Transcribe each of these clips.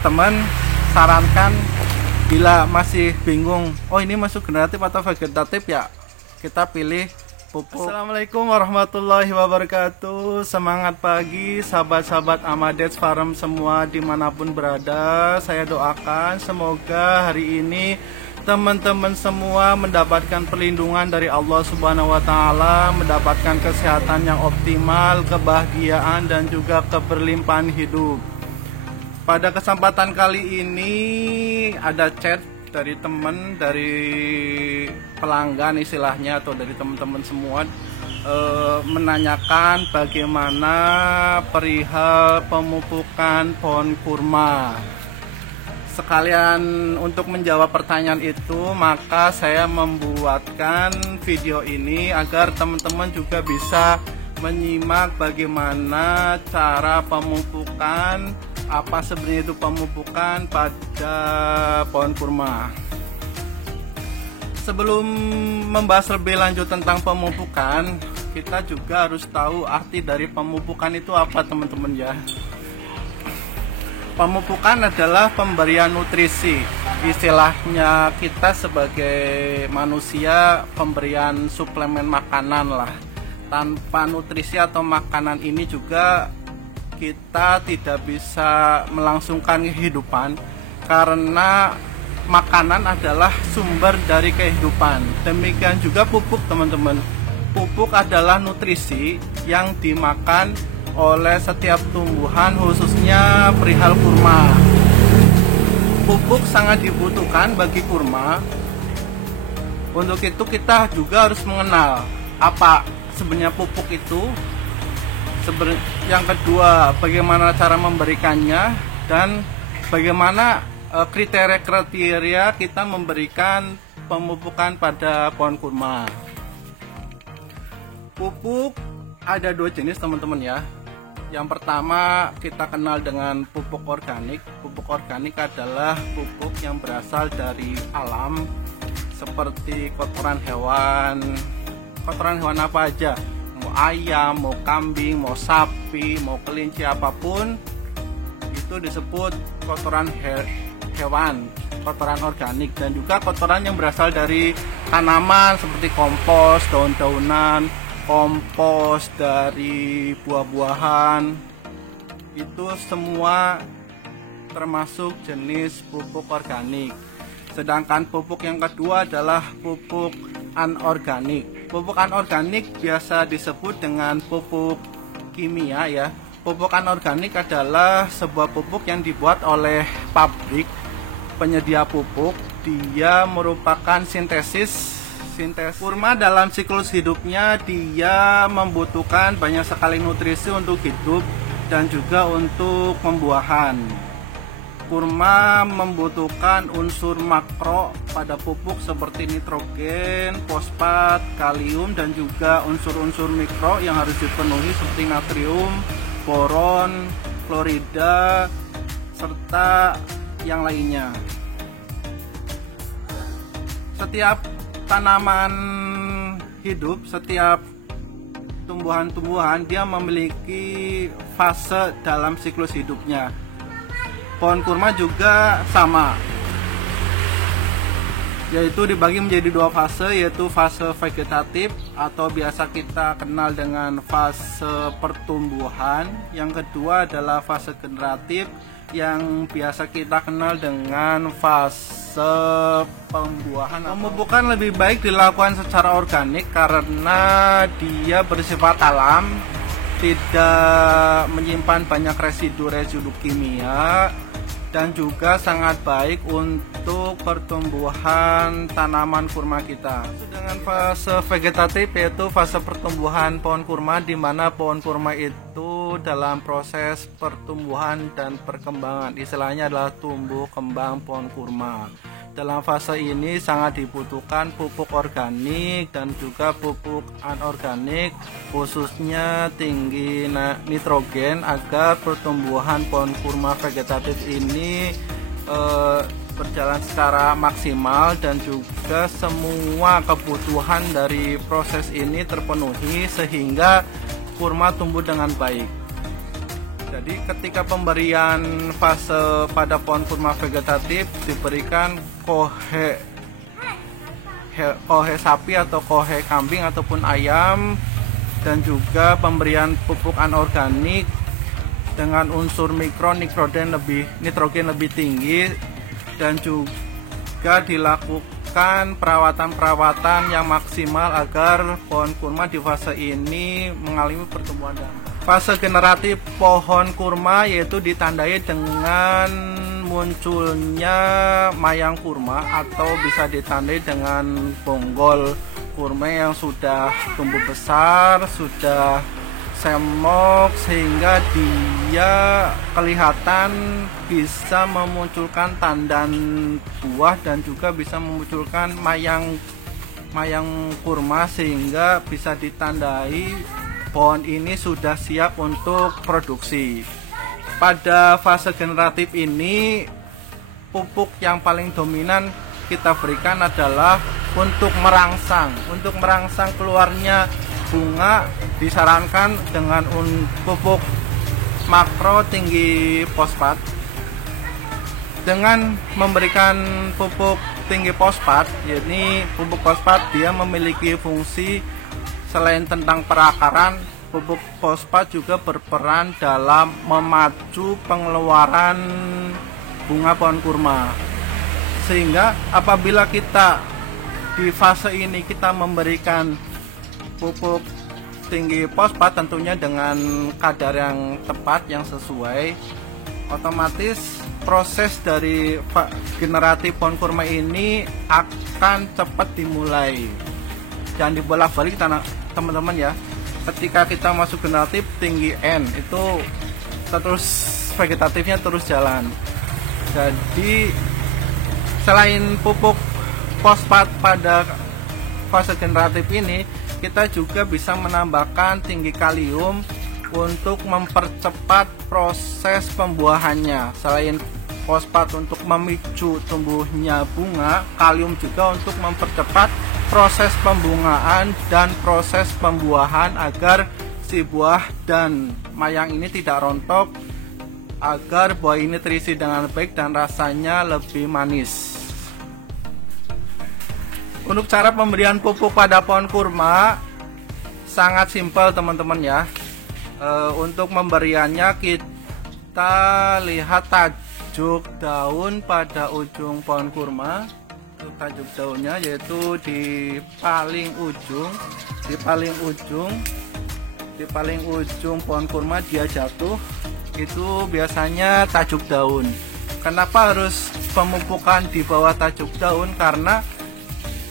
Teman sarankan bila masih bingung, oh ini masuk generatif atau vegetatif ya, kita pilih pupuk. Assalamualaikum warahmatullahi wabarakatuh. Semangat pagi sahabat-sahabat Amadets Farm semua dimanapun berada. Saya doakan semoga hari ini teman-teman semua mendapatkan perlindungan dari Allah Subhanahu wa Ta'ala, mendapatkan kesehatan yang optimal, kebahagiaan dan juga keberlimpahan hidup. Pada kesempatan kali ini ada chat dari teman, dari pelanggan istilahnya, atau dari teman-teman semua menanyakan bagaimana perihal pemupukan pohon kurma. Sekalian untuk menjawab pertanyaan itu, maka saya membuatkan video ini agar teman-teman juga bisa menyimak bagaimana cara pemupukan, apa sebenarnya itu pemupukan pada pohon kurma. Sebelum membahas lebih lanjut tentang pemupukan, kita juga harus tahu arti dari pemupukan itu apa, teman-teman ya. Pemupukan adalah pemberian nutrisi. Istilahnya kita sebagai manusia pemberian suplemen makanan lah. Tanpa nutrisi atau makanan ini juga kita tidak bisa melangsungkan kehidupan, karena makanan adalah sumber dari kehidupan. Demikian juga pupuk, teman-teman. Pupuk adalah nutrisi yang dimakan oleh setiap tumbuhan, khususnya perihal kurma. Pupuk sangat dibutuhkan bagi kurma. Untuk itu kita juga harus mengenal apa sebenarnya pupuk itu. Yang kedua, bagaimana cara memberikannya, dan bagaimana kriteria kita memberikan pemupukan pada pohon kurma. Pupuk ada dua jenis, teman-teman ya. Yang pertama kita kenal dengan pupuk organik. Pupuk organik adalah pupuk yang berasal dari alam, seperti kotoran hewan. Kotoran hewan apa aja? Mau ayam, mau kambing, mau sapi, mau kelinci, apapun itu disebut kotoran hewan, kotoran organik. Dan juga kotoran yang berasal dari tanaman seperti kompos, daun-daunan, kompos dari buah-buahan, itu semua termasuk jenis pupuk organik. Sedangkan pupuk yang kedua adalah pupuk anorganik. Pupuk anorganik biasa disebut dengan pupuk kimia ya. Pupuk anorganik adalah sebuah pupuk yang dibuat oleh pabrik penyedia pupuk. Dia merupakan sintesis. Kurma dalam siklus hidupnya dia membutuhkan banyak sekali nutrisi untuk hidup dan juga untuk pembuahan. Kurma membutuhkan unsur makro pada pupuk seperti nitrogen, fosfat, kalium, dan juga unsur-unsur mikro yang harus dipenuhi seperti natrium, boron, klorida, serta yang lainnya. Setiap tanaman hidup, setiap tumbuhan-tumbuhan dia memiliki fase dalam siklus hidupnya. Pohon kurma juga sama, yaitu dibagi menjadi dua fase, yaitu fase vegetatif atau biasa kita kenal dengan fase pertumbuhan. Yang kedua adalah fase generatif yang biasa kita kenal dengan fase pembuahan. Pemupukan lebih baik dilakukan secara organik karena dia bersifat alam, tidak menyimpan banyak residu-residu kimia, dan juga sangat baik untuk pertumbuhan tanaman kurma kita. Dengan fase vegetatif yaitu fase pertumbuhan pohon kurma, di mana pohon kurma itu dalam proses pertumbuhan dan perkembangan. Istilahnya adalah tumbuh kembang pohon kurma. Dalam fase ini sangat dibutuhkan pupuk organik dan juga pupuk anorganik, khususnya tinggi nitrogen, agar pertumbuhan pohon kurma vegetatif ini berjalan secara maksimal dan juga semua kebutuhan dari proses ini terpenuhi sehingga kurma tumbuh dengan baik. Jadi ketika pemberian fase pada pohon kurma vegetatif diberikan kohe sapi atau kohe kambing ataupun ayam, dan juga pemberian pupuk anorganik dengan unsur mikro nitrogen lebih tinggi, dan juga dilakukan perawatan yang maksimal agar pohon kurma di fase ini mengalami pertumbuhan dan fase generatif pohon kurma, yaitu ditandai dengan munculnya mayang kurma atau bisa ditandai dengan bonggol kurma yang sudah tumbuh besar, sudah semok, sehingga dia kelihatan bisa memunculkan tandan buah dan juga bisa memunculkan mayang kurma, sehingga bisa ditandai pohon ini sudah siap untuk produksi. Pada fase generatif ini, pupuk yang paling dominan kita berikan adalah untuk merangsang keluarnya bunga, disarankan dengan pupuk makro tinggi fosfat. Dengan memberikan pupuk tinggi fosfat, yakni pupuk fosfat dia memiliki fungsi selain tentang perakaran, pupuk fosfat juga berperan dalam memacu pengeluaran bunga pohon kurma. Sehingga apabila kita di fase ini kita memberikan pupuk tinggi fosfat tentunya dengan kadar yang tepat, yang sesuai, otomatis proses dari generatif pohon kurma ini akan cepat dimulai. Jangan dibolak-balik teman-teman ya. Ketika kita masuk generatif tinggi N, itu terus vegetatifnya terus jalan. Jadi selain pupuk fosfat pada fase generatif ini, kita juga bisa menambahkan tinggi kalium untuk mempercepat proses pembuahannya. Selain fosfat untuk memicu tumbuhnya bunga, kalium juga untuk mempercepat proses pembungaan dan proses pembuahan agar si buah dan mayang ini tidak rontok, agar buah ini terisi dengan baik dan rasanya lebih manis. Untuk cara pemberian pupuk pada pohon kurma sangat simpel teman-teman ya. Untuk pemberiannya kita lihat tajuk daun pada ujung pohon kurma. Tajuk daunnya yaitu di paling ujung pohon kurma dia jatuh, itu biasanya tajuk daun. Kenapa harus pemupukan di bawah tajuk daun? Karena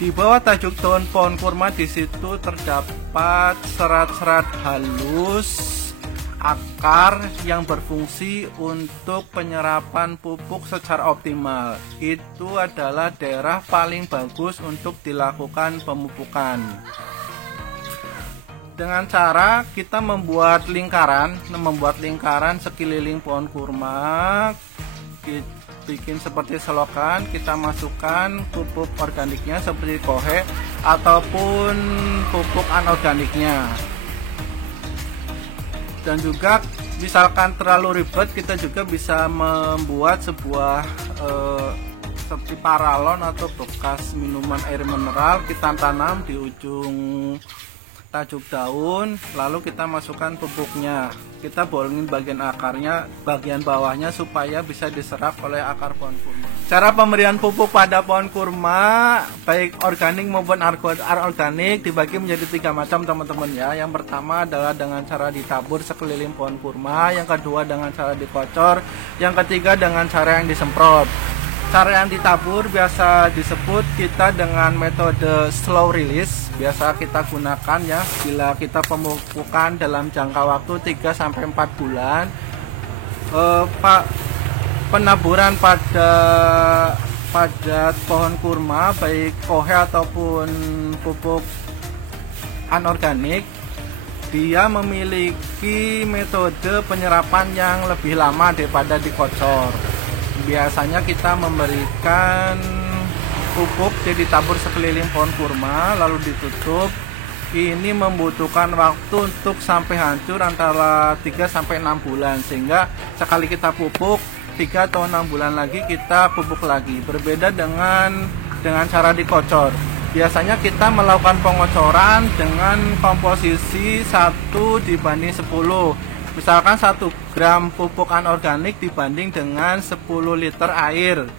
di bawah tajuk daun pohon kurma di situ terdapat serat-serat halus akar yang berfungsi untuk penyerapan pupuk secara optimal. Itu adalah daerah paling bagus untuk dilakukan pemupukan. Dengan cara kita membuat lingkaran sekeliling pohon kurma, bikin seperti selokan, kita masukkan pupuk organiknya seperti kohe ataupun pupuk anorganiknya. Dan juga misalkan terlalu ribet, kita juga bisa membuat sebuah seperti paralon atau bekas minuman air mineral, kita tanam di ujung tajuk daun, lalu kita masukkan pupuknya. Kita bolongin bagian akarnya, bagian bawahnya supaya bisa diserap oleh akar pohon kurma. Cara pemberian pupuk pada pohon kurma baik organik maupun anorganik dibagi menjadi 3 macam teman-teman ya. Yang pertama adalah dengan cara ditabur sekeliling pohon kurma, yang kedua dengan cara dikocor, yang ketiga dengan cara yang disemprot. Cara yang ditabur biasa disebut kita dengan metode slow release, biasa kita gunakan ya bila kita pemupukan dalam jangka waktu 3-4 bulan. Penaburan pada pohon kurma baik kohe ataupun pupuk anorganik, dia memiliki metode penyerapan yang lebih lama daripada dikocor. Biasanya kita memberikan pupuk jadi ditabur sekeliling pohon kurma lalu ditutup, ini membutuhkan waktu untuk sampai hancur antara 3-6 bulan, sehingga sekali kita pupuk 3 atau 6 bulan lagi kita pupuk lagi. Berbeda dengan cara dikocor. Biasanya kita melakukan pengocoran dengan komposisi 1:10. Misalkan 1 gram pupuk anorganik dibanding dengan 10 liter air.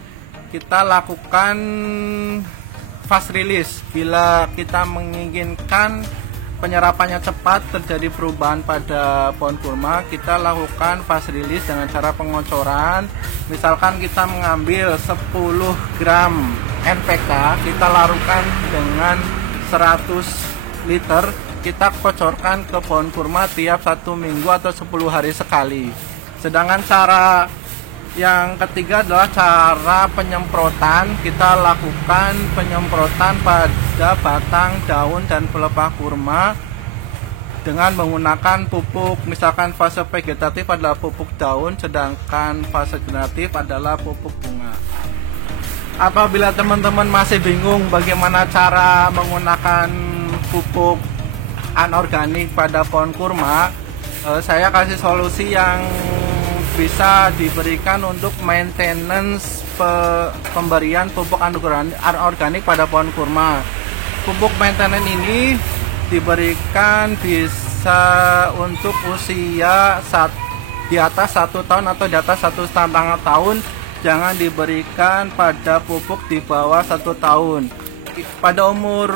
Kita lakukan fast release. Bila kita menginginkan penyerapannya cepat, terjadi perubahan pada pohon kurma, kita lakukan fast release dengan cara pengocoran. Misalkan kita mengambil 10 gram NPK, kita larutkan dengan 100 liter, kita kocorkan ke pohon kurma tiap 1 minggu atau 10 hari sekali. Sedangkan cara yang ketiga adalah cara penyemprotan. Kita lakukan penyemprotan pada batang, daun, dan pelepah kurma dengan menggunakan pupuk. Misalkan fase vegetatif adalah pupuk daun, sedangkan fase generatif adalah pupuk bunga. Apabila teman-teman masih bingung bagaimana cara menggunakan pupuk anorganik pada pohon kurma, saya kasih solusi yang bisa diberikan untuk maintenance pemberian pupuk anorganik pada pohon kurma. Pupuk maintenance ini diberikan bisa untuk usia di atas 1 tahun atau di atas 1,5 tahun. Jangan diberikan pada pupuk di bawah 1 tahun. Pada umur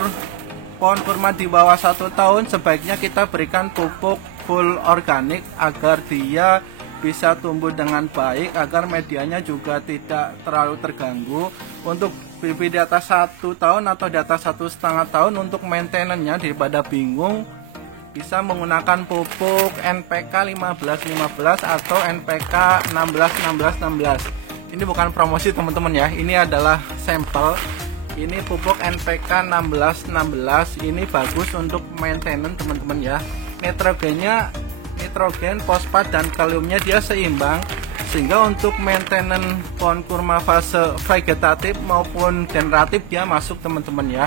pohon kurma di bawah 1 tahun sebaiknya kita berikan pupuk full organik agar dia bisa tumbuh dengan baik, agar medianya juga tidak terlalu terganggu. Untuk bibit di atas 1 tahun atau di atas 1,5 tahun, untuk maintenance-nya daripada bingung, bisa menggunakan pupuk NPK 15-15 atau NPK 16-16-16. Ini bukan promosi teman-teman ya, ini adalah sampel. Ini pupuk NPK 16-16, ini bagus untuk maintenance teman-teman ya. Nitrogen, fosfat, dan kaliumnya dia seimbang, sehingga untuk maintenance pohon kurma fase vegetatif maupun generatif dia masuk teman-teman ya.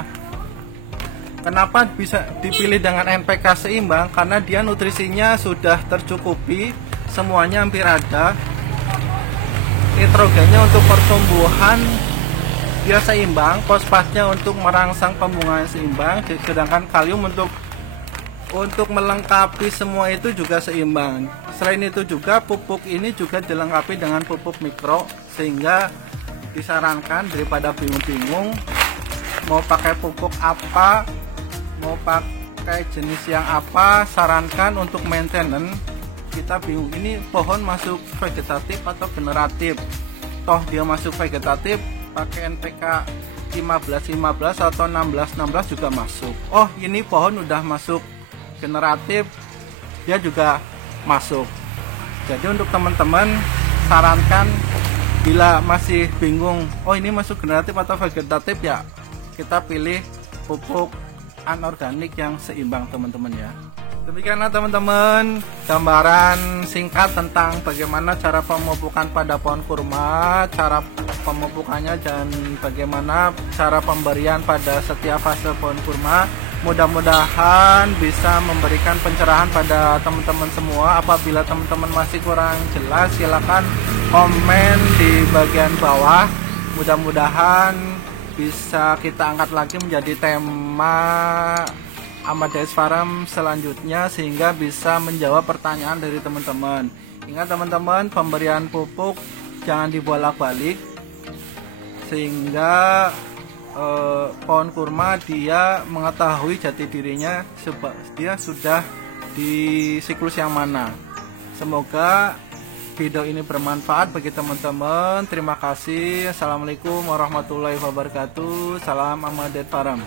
Kenapa bisa dipilih dengan NPK seimbang? Karena dia nutrisinya sudah tercukupi, semuanya hampir ada. Nitrogennya untuk pertumbuhan dia seimbang, fosfatnya untuk merangsang pembungaan seimbang, sedangkan kalium untuk melengkapi semua itu juga seimbang. Selain itu juga pupuk ini juga dilengkapi dengan pupuk mikro, sehingga disarankan daripada bingung-bingung mau pakai pupuk apa, mau pakai jenis yang apa, sarankan untuk maintenance. Kita bingung ini pohon masuk vegetatif atau generatif. Toh dia masuk vegetatif, pakai NPK 15-15 atau 16-16 juga masuk. Oh, ini pohon udah masuk generatif, dia juga masuk. Jadi untuk teman-teman sarankan bila masih bingung, oh ini masuk generatif atau vegetatif, ya kita pilih pupuk anorganik yang seimbang teman-teman ya. Demikianlah teman-teman gambaran singkat tentang bagaimana cara pemupukan pada pohon kurma, cara pemupukannya, dan bagaimana cara pemberian pada setiap fase pohon kurma. Mudah-mudahan bisa memberikan pencerahan pada teman-teman semua. Apabila teman-teman masih kurang jelas, silakan komen di bagian bawah. Mudah-mudahan bisa kita angkat lagi menjadi tema Amadeus Farm selanjutnya, sehingga bisa menjawab pertanyaan dari teman-teman. Ingat teman-teman, pemberian pupuk jangan dibolak-balik, sehingga pohon kurma dia mengetahui jati dirinya dia sudah di siklus yang mana. Semoga video ini bermanfaat bagi teman-teman. Terima kasih. Assalamualaikum warahmatullahi wabarakatuh. Salam Amadeus Farm.